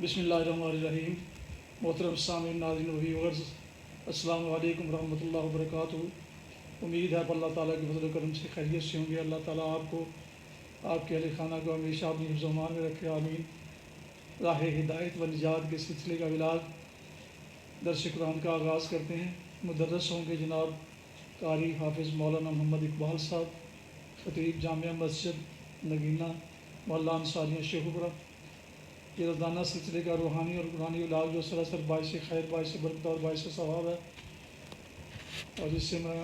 بسم اللہ الرحمن الرحیم۔ محترم سامعین، ناظرین و ویورز، السلام علیکم ورحمۃ اللہ وبرکاتہ۔ امید ہے اللہ تعالیٰ کے فضل و کرم سے خیریت سے ہوں گے۔ اللہ تعالیٰ آپ کو، آپ کے اہل خانہ کو ہمیشہ اپنی حفظ و امان میں رکھے، آمین۔ راہ ہدایت و نجات کے سلسلے کا ولاگ درس قرآن کا آغاز کرتے ہیں۔ مدرس ہوں گے جناب قاری حافظ مولانا محمد اقبال صاحب، خطیب جامعہ مسجد نگینہ محلہ انصاریہ شیخوپورہ۔ یہ روزانہ سلسلے کا روحانی اور قرآنی علاج جو سراسر باعث خیر، باعث برکت اور باعث ثواب ہے، اور جس سے میں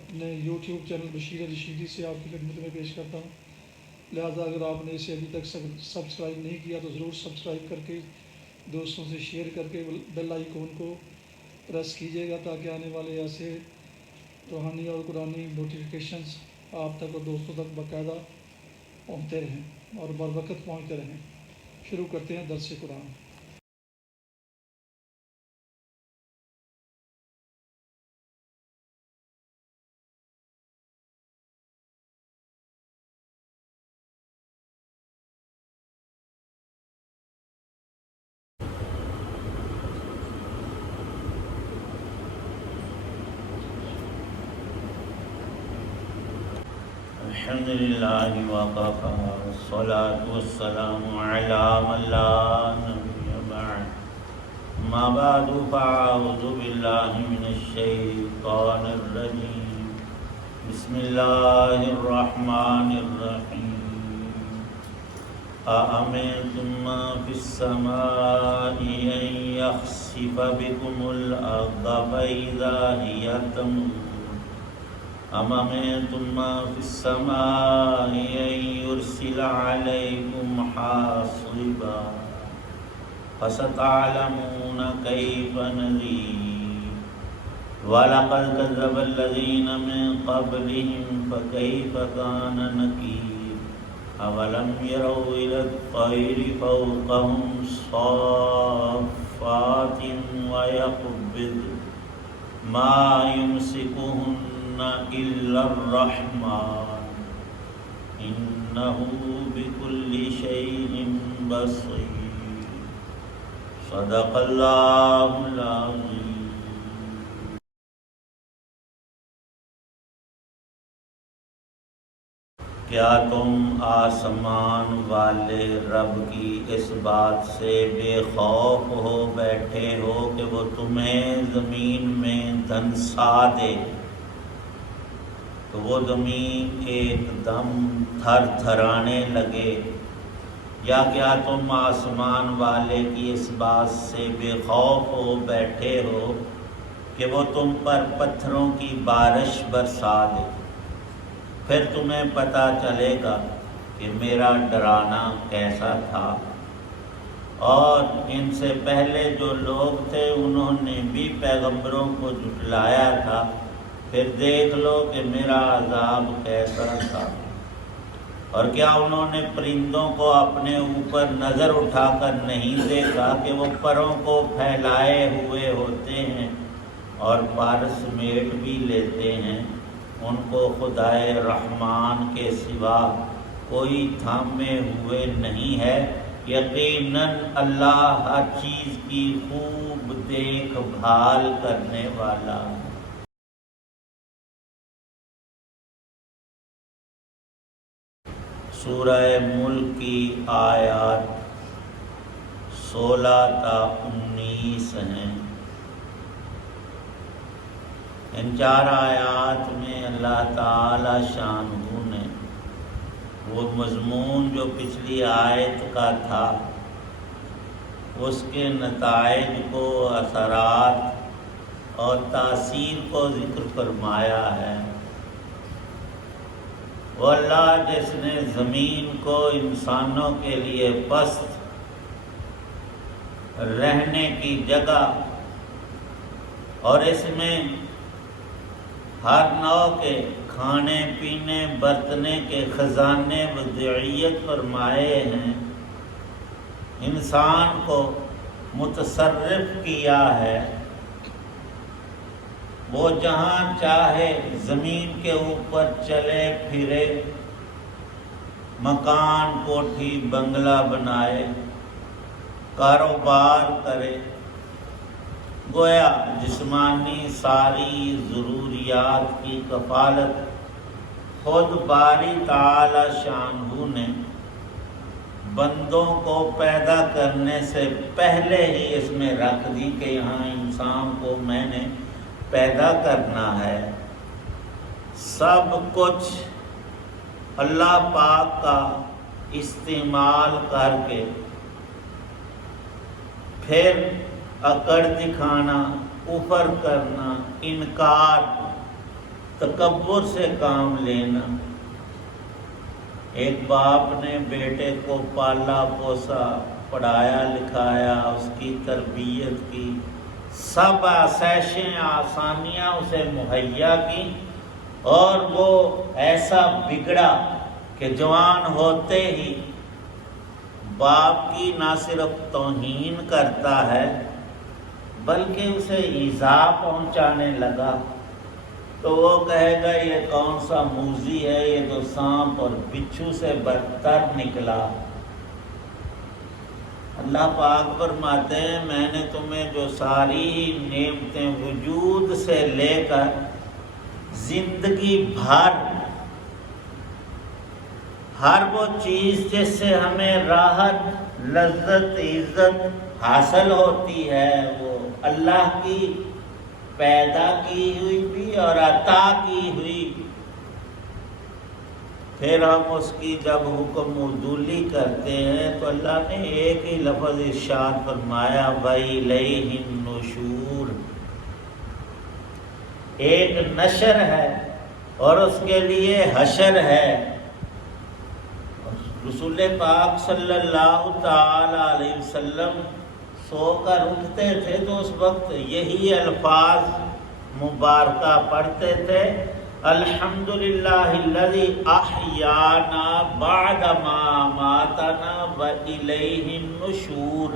اپنے یوٹیوب چینل بشیر رشیدی سے آپ کی خدمت میں پیش کرتا ہوں۔ لہٰذا اگر آپ نے اسے ابھی تک سبسکرائب نہیں کیا تو ضرور سبسکرائب کر کے دوستوں سے شیئر کر کے بیل آئیکن کو پریس کیجیے گا، تاکہ آنے والے ایسے روحانی اور قرآنی نوٹیفیکیشنز آپ تک اور دوستوں تک باقاعدہ پہنچتے رہیں اور بر وقت پہنچتے رہیں۔ شروع کرتے ہیں درس قرآن۔ الحمد للہ وقفا والصلاة والسلام علی من لا نبی بعد، ما بعد فاعوذ باللہ من الشیطان الرجیم، بسم اللہ الرحمن الرحیم۔ أأمنتم من في السماء أن يخسف بكم الأرض فإذا هي تمور، أم أمنتم من في السماء أن يرسل عليكم حاصبا فستعلمون كيف نذير، ولقد كذب الذين من قبلهم فكيف كان نكير، أولم يروا إلى الطير فوقهم صافات ويقبض ما يمسكهن إلا الرحمن إنه بكل شيء بصير، صدق اللہ العظیم۔ کیا تم آسمان والے رب کی اس بات سے بے خوف ہو بیٹھے ہو کہ وہ تمہیں زمین میں دھنسا دے تو وہ زمین ایک دم تھر تھرانے لگے؟ یا کیا تم آسمان والے کی اس بات سے بے خوف ہو بیٹھے ہو کہ وہ تم پر پتھروں کی بارش برسا دے؟ پھر تمہیں پتہ چلے گا کہ میرا ڈرانا کیسا تھا۔ اور ان سے پہلے جو لوگ تھے انہوں نے بھی پیغمبروں کو جھٹلایا تھا، پھر دیکھ لو کہ میرا عذاب کیسا تھا۔ اور کیا انہوں نے پرندوں کو اپنے اوپر نظر اٹھا کر نہیں دیکھا کہ وہ پروں کو پھیلائے ہوئے ہوتے ہیں اور پر سمیٹ بھی لیتے ہیں؟ ان کو خدائے رحمان کے سوا کوئی تھامے ہوئے نہیں ہے۔ یقیناً اللہ ہر چیز کی خوب دیکھ بھال کرنے والا۔ سورہ ملک کی آیات 16 تا 19 ہیں۔ ان 4 آیات میں اللہ تعالی شانہ نے وہ مضمون جو پچھلی آیت کا تھا اس کے نتائج کو، اثرات اور تاثیر کو ذکر فرمایا ہے۔ وہ اللہ جس نے زمین کو انسانوں کے لیے پست رہنے کی جگہ اور اس میں ہر نوع کے کھانے پینے برتنے کے خزانے ودیعیت فرمائے ہیں، انسان کو متصرف کیا ہے، وہ جہاں چاہے زمین کے اوپر چلے پھرے، مکان کوٹھی بنگلہ بنائے، کاروبار کرے، گویا جسمانی ساری ضروریات کی کفالت خود باری تعالی شانہ نے بندوں کو پیدا کرنے سے پہلے ہی اس میں رکھ دی کہ یہاں انسان کو میں نے پیدا کرنا ہے۔ سب کچھ اللہ پاک کا استعمال کر کے پھر اکڑ دکھانا، کفر کرنا، انکار، تکبر سے کام لینا۔ ایک باپ نے بیٹے کو پالا پوسا، پڑھایا لکھایا، اس کی تربیت کی، سب آسائشیں آسانیاں اسے مہیا کی، اور وہ ایسا بگڑا کہ جوان ہوتے ہی باپ کی نہ صرف توہین کرتا ہے بلکہ اسے ایذا پہنچانے لگا، تو وہ کہے گا یہ کون سا موذی ہے، یہ تو سانپ اور بچھو سے بدتر نکلا۔ اللہ پاک فرماتے ہیں میں نے تمہیں جو ساری نعمتیں وجود سے لے کر زندگی بھر ہر وہ چیز جس سے ہمیں راحت، لذت، عزت حاصل ہوتی ہے وہ اللہ کی پیدا کی ہوئی بھی اور عطا کی ہوئی، پھر ہم اس کی جب حکم عدولی کرتے ہیں تو اللہ نے ایک ہی لفظ ارشاد فرمایا وَإِلَيْهِ النُّشُورُ، ایک نشر ہے اور اس کے لیے حشر ہے۔ رسول پاک صلی اللہ تعالی علیہ وسلم سو کر اٹھتے تھے تو اس وقت یہی الفاظ مبارکہ پڑھتے تھے، الحمدللہ الذی احیانا بعد ما اماتنا والیہ النشور،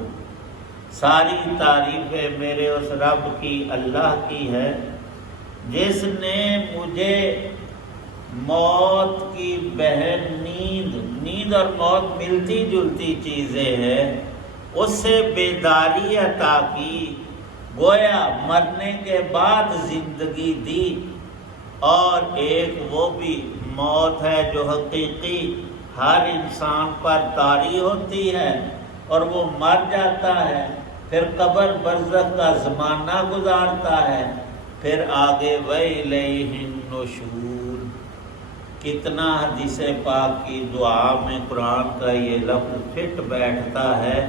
ساری تعریفیں میرے اس رب کی، اللہ کی ہے جس نے مجھے موت کی بہن نیند اور موت ملتی جلتی چیزیں ہیں، اس سے بیداری عطا کی، گویا مرنے کے بعد زندگی دی، اور ایک وہ بھی موت ہے جو حقیقی ہر انسان پر طاری ہوتی ہے اور وہ مر جاتا ہے، پھر قبر برزخ کا زمانہ گزارتا ہے، پھر آگے وَإِلَيْهِ النُّشُورُ۔ کتنا حدیث پاک کی دعا میں قرآن کا یہ لفظ فٹ بیٹھتا ہے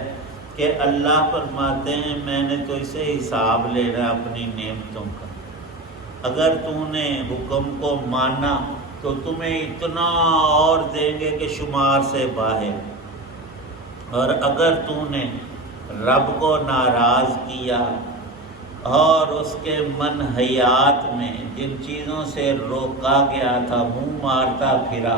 کہ اللہ فرماتے ہیں میں نے تو اسے حساب لینا اپنی نعمتوں کا، اگر تو نے حکم کو مانا تو تمہیں اتنا اور دیں گے کہ شمار سے باہر، اور اگر تو نے رب کو ناراض کیا اور اس کے منہیات میں جن چیزوں سے روکا گیا تھا منہ مارتا پھرا،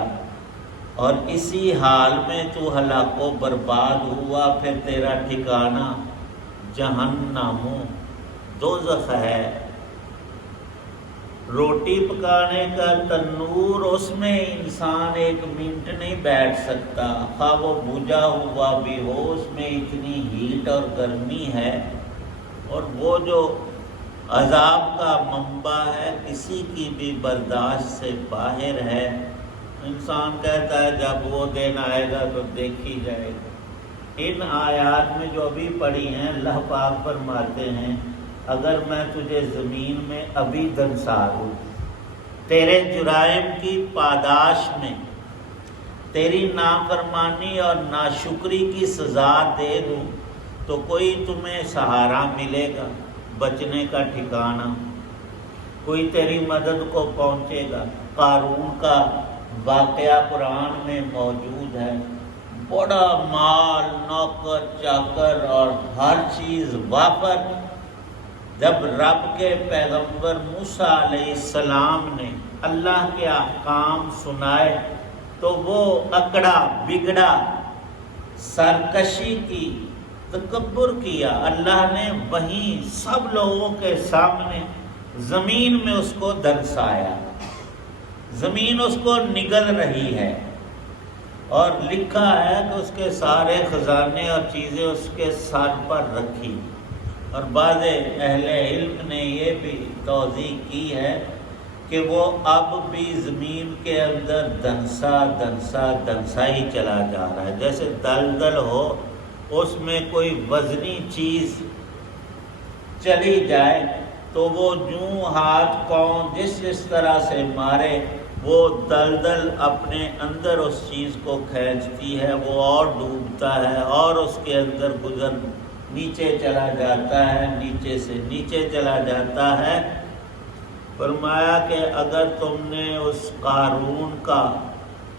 اور اسی حال میں تو ہلاک و برباد ہوا، پھر تیرا ٹھکانہ جہنم دوزخ ہے۔ روٹی پکانے کا تنور، اس میں انسان ایک منٹ نہیں بیٹھ سکتا، خواہ وہ بجھا ہوا بھی ہو، اس میں اتنی ہیٹ اور گرمی ہے، اور وہ جو عذاب کا منبع ہے کسی کی بھی برداشت سے باہر ہے۔ انسان کہتا ہے جب وہ دن آئے گا تو دیکھی جائے گا۔ ان آیات میں جو ابھی پڑھی ہیں اللہ پاک فرماتے ہیں اگر میں تجھے زمین میں ابھی دنسا دوں، تیرے جرائم کی پاداش میں تیری نافرمانی اور ناشکری کی سزا دے دوں تو کوئی تمہیں سہارا ملے گا، بچنے کا ٹھکانہ، کوئی تیری مدد کو پہنچے گا۔ قارون کا واقعہ قرآن میں موجود ہے، بڑا مال، نوکر چاکر اور ہر چیز وافر، جب رب کے پیغمبر موسیٰ علیہ السلام نے اللہ کے احکام سنائے تو وہ اکڑا بگڑا، سرکشی کی، تکبر کیا۔ اللہ نے وہیں سب لوگوں کے سامنے زمین میں اس کو دنسایا، زمین اس کو نگل رہی ہے، اور لکھا ہے کہ اس کے سارے خزانے اور چیزیں اس کے سر پر رکھی۔ اور بعض اہل علم نے یہ بھی توضیح کی ہے کہ وہ اب بھی زمین کے اندر دنسا ہی چلا جا رہا ہے، جیسے دلدل ہو اس میں کوئی وزنی چیز چلی جائے تو وہ جوں ہاتھ پاؤں جس طرح سے مارے وہ دلدل اپنے اندر اس چیز کو کھینچتی ہے، وہ اور ڈوبتا ہے اور اس کے اندر گزر نیچے چلا جاتا ہے، نیچے سے نیچے چلا جاتا ہے۔ فرمایا کہ اگر تم نے اس قارون کا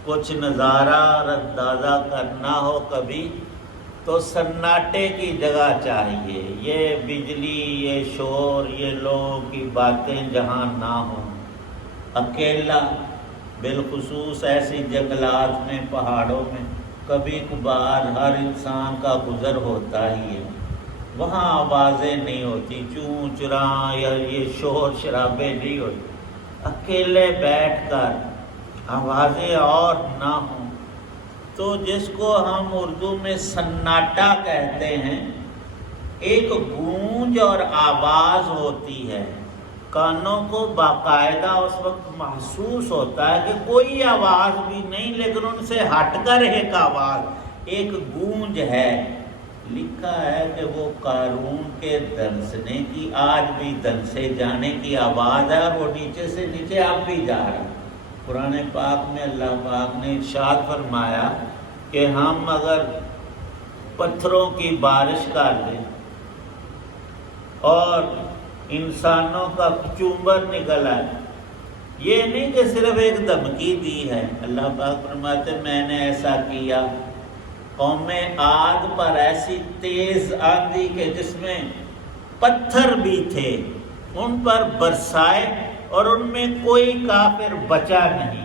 کچھ نظارہ اور اندازہ کرنا ہو کبھی تو سناٹے کی جگہ چاہیے، یہ بجلی، یہ شور، یہ لوگوں کی باتیں جہاں نہ ہوں، اکیلا، بالخصوص ایسی جنگلات میں، پہاڑوں میں کبھی کبھار ہر انسان کا گزر ہوتا ہی ہے، وہاں آوازیں نہیں ہوتی، چوں چراں یا یہ شور شرابے نہیں ہوتے، اکیلے بیٹھ کر آوازیں اور نہ ہوں، تو جس کو ہم اردو میں سناٹا کہتے ہیں، ایک گونج اور آواز ہوتی ہے، کانوں کو باقاعدہ اس وقت محسوس ہوتا ہے کہ کوئی آواز بھی نہیں لیکن ان سے ہٹ کر ایک آواز، ایک گونج ہے۔ لکھا ہے کہ وہ قارون کے دنسنے کی، آج بھی دنسے جانے کی آواز ہے اور وہ نیچے سے نیچے اب بھی جا رہا ہے۔ قرآن پاک میں اللہ پاک نے ارشاد فرمایا کہ ہم اگر پتھروں کی بارش کر دیں اور انسانوں کا کچومبر نکل آئے، یہ نہیں کہ صرف ایک دھمکی دی ہے، اللہ پاک فرماتے میں نے ایسا کیا قوم عاد پر ایسی تیز آندھی کہ جس میں پتھر بھی تھے ان پر برسائے اور ان میں کوئی کافر بچا نہیں،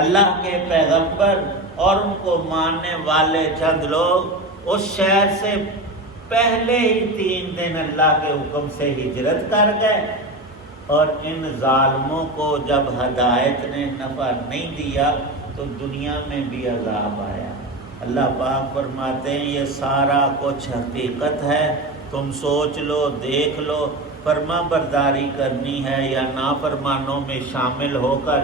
اللہ کے پیغمبر اور ان کو ماننے والے چند لوگ اس شہر سے پہلے ہی 3 دن اللہ کے حکم سے ہجرت کر گئے، اور ان ظالموں کو جب ہدایت نے نفع نہیں دیا تو دنیا میں بھی عذاب آیا۔ اللہ پاک فرماتے ہیں یہ سارا کچھ حقیقت ہے، تم سوچ لو، دیکھ لو، فرما برداری کرنی ہے یا نافرمانوں میں شامل ہو کر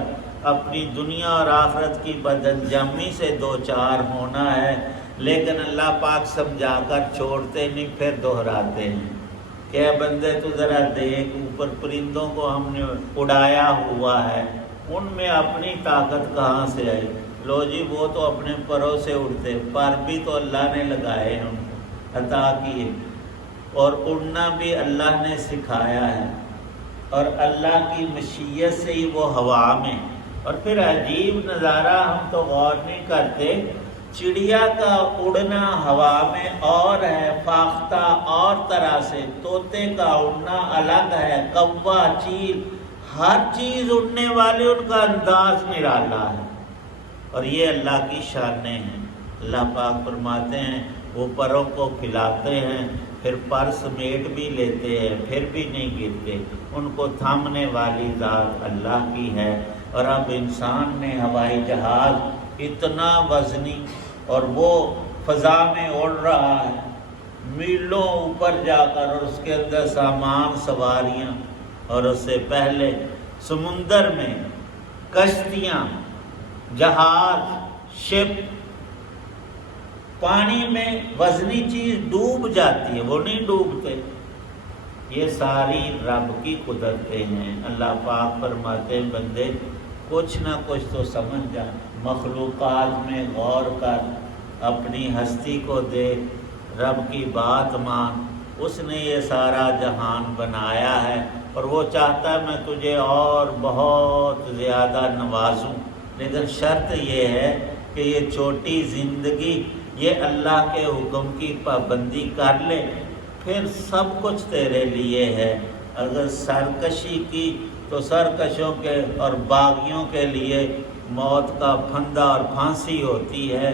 اپنی دنیا اور آخرت کی بدانجامی سے دوچار ہونا ہے، لیکن اللہ پاک سمجھا کر چھوڑتے نہیں، پھر دہراتے ہیں کہ اے بندے تو ذرا دیکھ، اوپر پرندوں کو ہم نے اڑایا ہوا ہے، ان میں اپنی طاقت کہاں سے آئی؟ لو جی وہ تو اپنے پروں سے اڑتے، پر بھی تو اللہ نے لگائے ہیں، ان کو عطا کیے، اور اڑنا بھی اللہ نے سکھایا ہے، اور اللہ کی مشیت سے ہی وہ ہوا میں۔ اور پھر عجیب نظارہ ہم تو غور نہیں کرتے، چڑیا کا اڑنا ہوا میں اور ہے، فاختہ اور طرح سے، طوطے کا اڑنا الگ ہے، کوا، چیل، ہر چیز اڑنے والے ان کا انداز نرالا ہے، اور یہ اللہ کی شانیں ہیں۔ اللہ پاک فرماتے ہیں وہ پروں کو پھیلاتے ہیں، پھر پر سمیٹ بھی لیتے ہیں، پھر بھی نہیں گرتے، ان کو تھامنے والی ذات اللہ کی ہے۔ اور اب انسان نے ہوائی جہاز اتنا وزنی، اور وہ فضا میں اڑ رہا ہے میلوں اوپر جا کر، اور اس کے اندر سامان، سواریاں، اور اس سے پہلے سمندر میں کشتیاں، جہاز، شپ، پانی میں وزنی چیز ڈوب جاتی ہے، وہ نہیں ڈوبتے، یہ ساری رب کی قدرتیں ہیں۔ اللہ پاک فرماتے ہیں بندے کچھ نہ کچھ تو سمجھ جا، مخلوقات میں غور کر، اپنی ہستی کو دیکھ، رب کی بات مان، اس نے یہ سارا جہان بنایا ہے، اور وہ چاہتا ہے میں تجھے اور بہت زیادہ نوازوں، لیکن شرط یہ ہے کہ یہ چھوٹی زندگی یہ اللہ کے حکم کی پابندی کر لے، پھر سب کچھ تیرے لیے ہے۔ اگر سرکشی کی تو سرکشوں کے اور باغیوں کے لیے موت کا پھندا اور پھانسی ہوتی ہے۔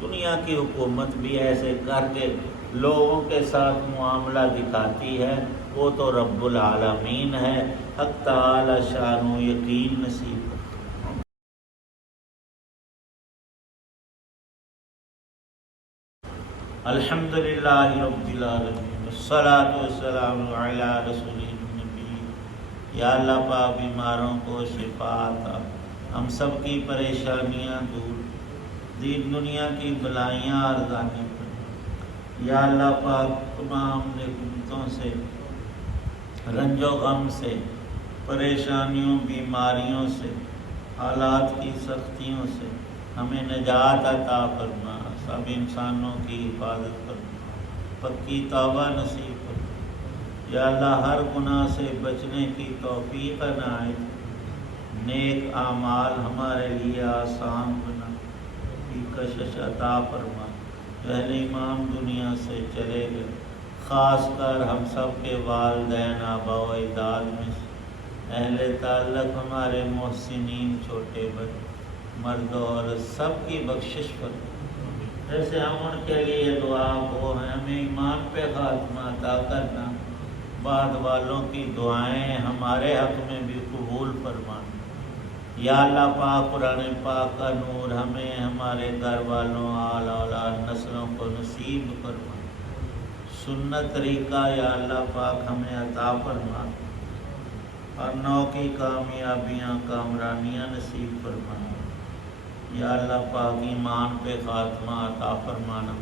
دنیا کی حکومت بھی ایسے کر کے لوگوں کے ساتھ معاملہ دکھاتی ہے، وہ تو رب العالمین ہے، حق تعالی شان و یقین نصیب۔ الحمدللہ رب العالمین والصلاۃ والسلام علی رسول النبی۔ یا اللہ پاک بیماروں کو شفا عطا، ہم سب کی پریشانیاں دور، دین دنیا کی بلائیاں ارزانی پر۔ یا اللہ پاک تمام نعمتوں سے، رنج و غم سے، پریشانیوں بیماریوں سے، حالات کی سختیوں سے ہمیں نجات عطا فرما، سب انسانوں کی حفاظت فرما، پکی توبہ نصیب فرما۔ یا اللہ ہر گناہ سے بچنے کی توفیق عنایت، نیک اعمال ہمارے لیے آسان بنا، کی کشش عطا فرما۔ اہل ایمان دنیا سے چلے گئے، خاص کر ہم سب کے والدین آبا و اجداد میں سے اہل تعلق ہمارے محسنین چھوٹے بڑے مرد و عورت سب کی بخشش فرما۔ جیسے ہم ان کے لیے دعا ہو، ہمیں ایمان پہ خاتمہ عطا کرنا، بعد والوں کی دعائیں ہمارے حق میں بھی قبول فرمانا۔ یا اللہ پاک قرآن پاک کا نور ہمیں، ہمارے گھر والوں، آل اولاد نسلوں کو نصیب فرما۔ سنت طریقہ یا اللہ پاک ہمیں عطا فرما، اور نو کی کامیابیاں کامرانیاں نصیب فرما۔ یا اللہ پاک ایمان پہ خاتمہ عطا فرمانا۔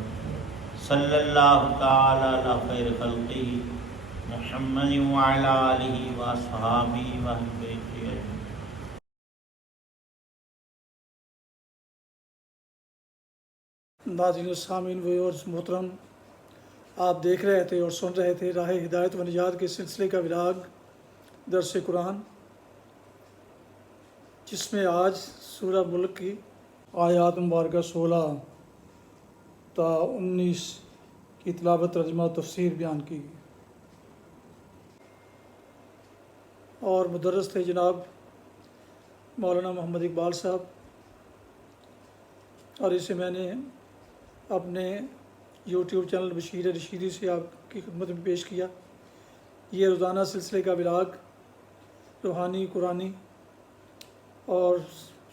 صلی اللہ تعالی علی خیر خلقہ محمد وعلی آلہ واصحابہ واہل بیتہ اجمعین۔ ناظرین و سامعین ویورز محترم، آپ دیکھ رہے تھے اور سن رہے تھے راہ ہدایت و نجات کے سلسلے کا ولاگ درس قرآن، جس میں آج سورہ ملک کی آیات مبارکہ 16 تا 19 کی تلاوت، ترجمہ و تفسیر بیان کی گئی، اور مدرس تھے جناب مولانا محمد اقبال صاحب، اور اسے میں نے اپنے یوٹیوب چینل بشیر رشیدی سے آپ کی خدمت میں پیش کیا۔ یہ روزانہ سلسلے کا ولاگ روحانی، قرآنی اور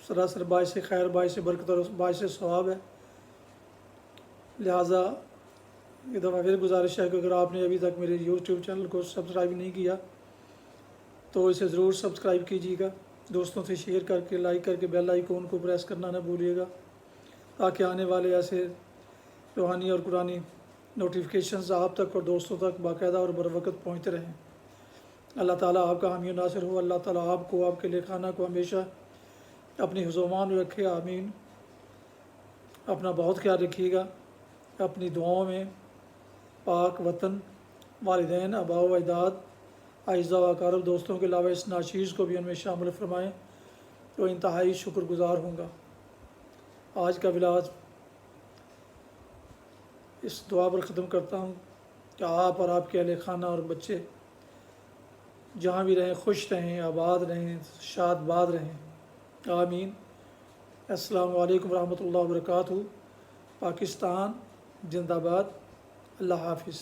سراسر باعث خیر، باعث برکت اور باعث ثواب ہے۔ لہٰذا یہ دفعہ پھر گزارش ہے کہ اگر آپ نے ابھی تک میرے یوٹیوب چینل کو سبسکرائب نہیں کیا تو اسے ضرور سبسکرائب کیجیے گا، دوستوں سے شیئر کر کے، لائک کر کے بیل آئیکن کو پریس کرنا نہ بھولیے گا، تاکہ آنے والے ایسے روحانی اور قرآنی نوٹیفیکیشنز آپ تک اور دوستوں تک باقاعدہ اور بروقت پہنچتے رہیں۔ اللہ تعالیٰ آپ کا حامی و ناصر ہو۔ اللہ تعالیٰ آپ کو، آپ کے لے خانہ کو ہمیشہ اپنی حفظ و امان میں رکھے، آمین۔ اپنا بہت خیال رکھیے گا، اپنی دعاؤں میں پاک وطن، والدین، آباء و اجداد، اعزاء و اقارب، دوستوں کے علاوہ اس ناچیز کو بھی ان میں شامل فرمائیں، تو انتہائی شکر گزار ہوں گا۔ آج کا ولاگ اس دعا پر ختم کرتا ہوں کہ آپ اور آپ کے اہل خانہ اور بچے جہاں بھی رہیں خوش رہیں، آباد رہیں، شاد باد رہیں، آمین۔ السلام علیکم ورحمۃ اللہ وبرکاتہ۔ پاکستان زندہ باد۔ اللہ حافظ۔